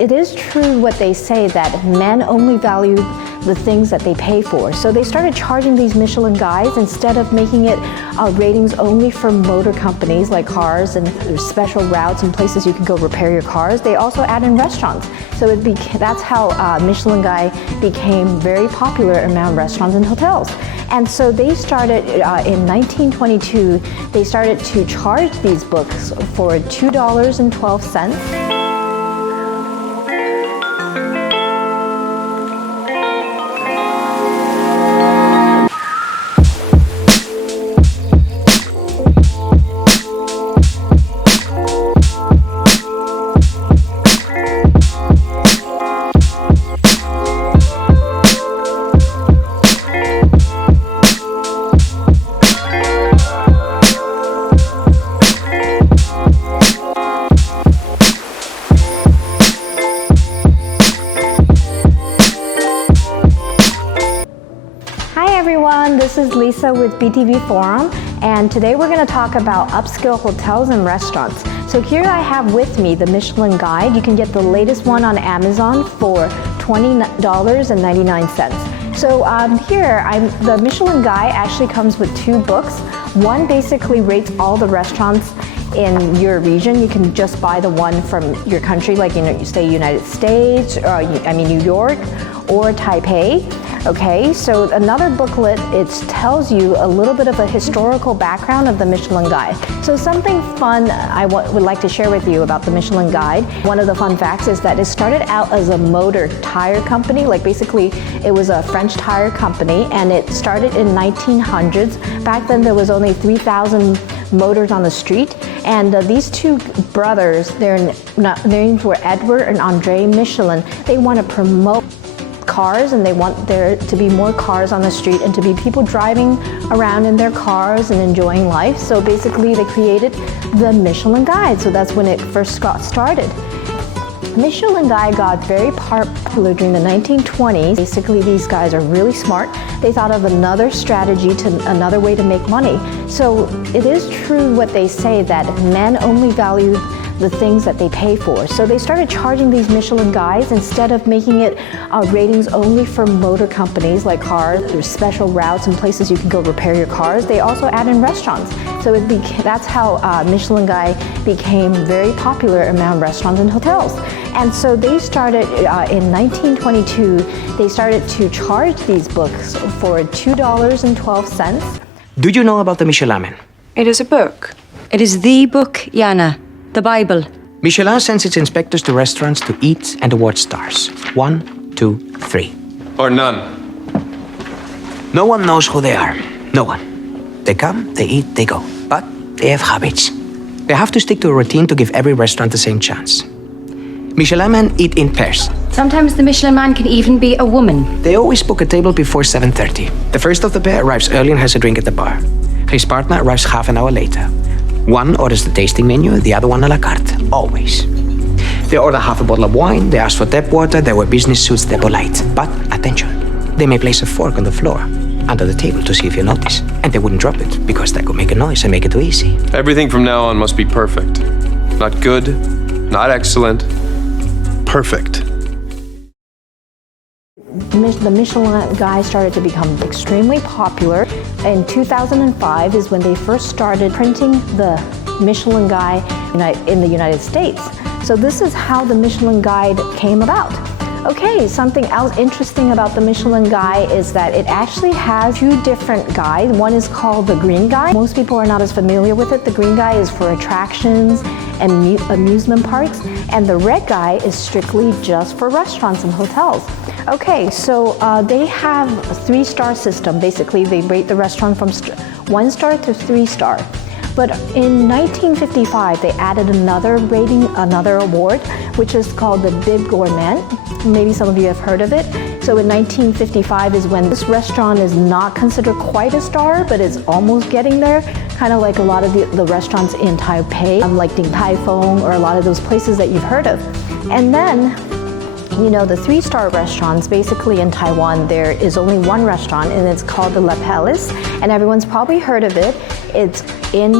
it is true what they say that men only value the things that they pay for. So they started charging these Michelin guides instead of making it ratings only for motor companies like cars, and there's special routes and places you can go repair your cars. They also add in restaurants. So that's how Michelin guide became very popular around restaurants and hotels. And so they started in 1922, they started to charge these books for $2.12. This is Lisa with BTV Forum, and today we're going to talk about upscale hotels and restaurants. So here I have with me the Michelin Guide. You can get the latest one on Amazon for $20.99. So the Michelin Guide actually comes with two books. One basically rates all the restaurants in your region. You can just buy the one from your country, like you say United States, or New York or Taipei. Okay, so another booklet, it tells you a little bit of a historical background of the Michelin Guide. So something fun I would like to share with you about the Michelin Guide. One of the fun facts is that it started out as a motor tire company, like basically it was a French tire company, and it started in 1900s. Back then there was only 3,000 motors on the street, and these two brothers, their names were Edward and Andre Michelin. They want to promote cars, and they want there to be more cars on the street and to be people driving around in their cars and enjoying life. So basically they created the Michelin Guide. So that's when it first got started. Michelin Guide got very popular during the 1920s. Basically these guys are really smart. They thought of another strategy, another way to make money. So it is true what they say that men only value the things that they pay for. So they started charging these Michelin guides instead of making it ratings only for motor companies like cars. There's special routes and places you can go repair your cars. They also add in restaurants. So that's how Michelin Guide became very popular around restaurants and hotels. And so they started in 1922, they started to charge these books for $2.12. Do you know about the Michelin Man? It is a book. It is the book, Jana. The Bible. Michelin sends its inspectors to restaurants to eat and award stars. 1, 2, 3. Or none. No one knows who they are. No one. They come, they eat, they go. But they have habits. They have to stick to a routine to give every restaurant the same chance. Michelin men eat in pairs. Sometimes the Michelin Man can even be a woman. They always book a table before 7:30. The first of the pair arrives early and has a drink at the bar. His partner arrives half an hour later. One orders the tasting menu, the other one a la carte, always. They order half a bottle of wine, they ask for tap water, they wear business suits, they're polite. But attention, they may place a fork on the floor, under the table to see if you notice. And they wouldn't drop it, because that could make a noise and make it too easy. Everything from now on must be perfect. Not good, not excellent, perfect. The Michelin Guide started to become extremely popular. In 2005 is when they first started printing the Michelin Guide in the United States. So this is how the Michelin Guide came about. Okay, something else interesting about the Michelin Guide is that it actually has two different guides. One is called the Green Guide. Most people are not as familiar with it. The Green Guide is for attractions and amusement parks, and the Red Guide is strictly just for restaurants and hotels. Okay, so they have a 3-star system. Basically, they rate the restaurant from 1 star to 3 star. But in 1955, they added another rating, another award, which is called the Bib Gourmand. Maybe some of you have heard of it. So in 1955 is when this restaurant is not considered quite a star, but it's almost getting there, kind of like a lot of the restaurants in Taipei, like Din Tai Fung, or a lot of those places that you've heard of. And then, you know, the 3-star restaurants, basically in Taiwan, there is only one restaurant, and it's called the La Palace, and everyone's probably heard of it. It's in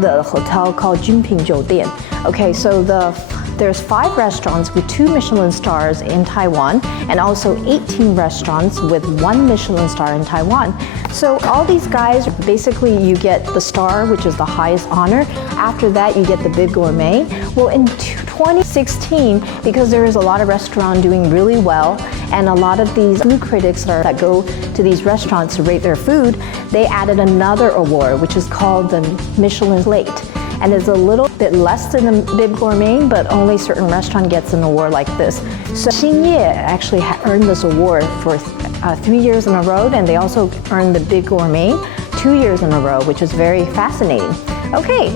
the hotel called Junping Jiudian. Okay, so the There's 5 restaurants with 2 Michelin stars in Taiwan, and also 18 restaurants with 1 Michelin star in Taiwan. So all these guys, basically you get the star, which is the highest honor. After that, you get the bib gourmet. Well, in 2016, because there is a lot of restaurants doing really well, and a lot of these food critics that go to these restaurants to rate their food, they added another award, which is called the Michelin Plate. And it's a little bit less than the bib gourmet, but only certain restaurant gets an award like this. So Xingye actually earned this award for 3 years in a row, and they also earned the bib gourmet 2 years in a row, which is very fascinating. Okay.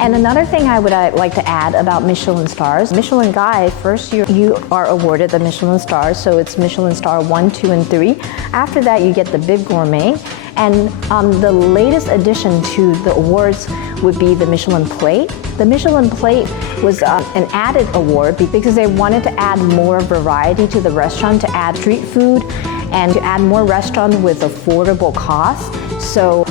And another thing I would like to add about Michelin stars, Michelin Guide, first you are awarded the Michelin stars, so it's Michelin star 1, 2, and 3. After that, you get the bib gourmet. And the latest addition to the awards would be the Michelin Plate. The Michelin Plate was an added award because they wanted to add more variety to the restaurant, to add street food, and to add more restaurants with affordable costs. So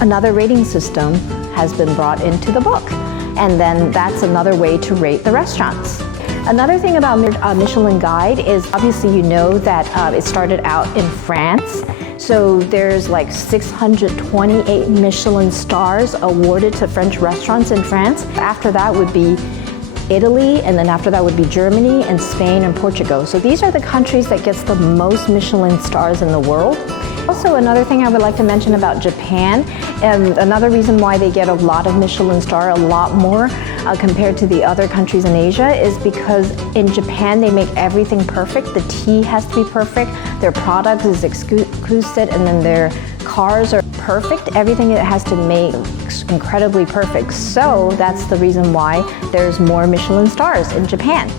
another rating system has been brought into the book. And then that's another way to rate the restaurants. Another thing about Michelin Guide is obviously you know that it started out in France. So there's like 628 Michelin stars awarded to French restaurants in France. After that would be Italy, and then after that would be Germany and Spain and Portugal. So these are the countries that gets the most Michelin stars in the world. Also, another thing I would like to mention about Japan, and another reason why they get a lot of Michelin star, a lot more compared to the other countries in Asia, is because in Japan they make everything perfect. The tea has to be perfect, their product is exquisite, and then their cars are perfect. Everything it has to make incredibly perfect. So that's the reason why there's more Michelin stars in Japan.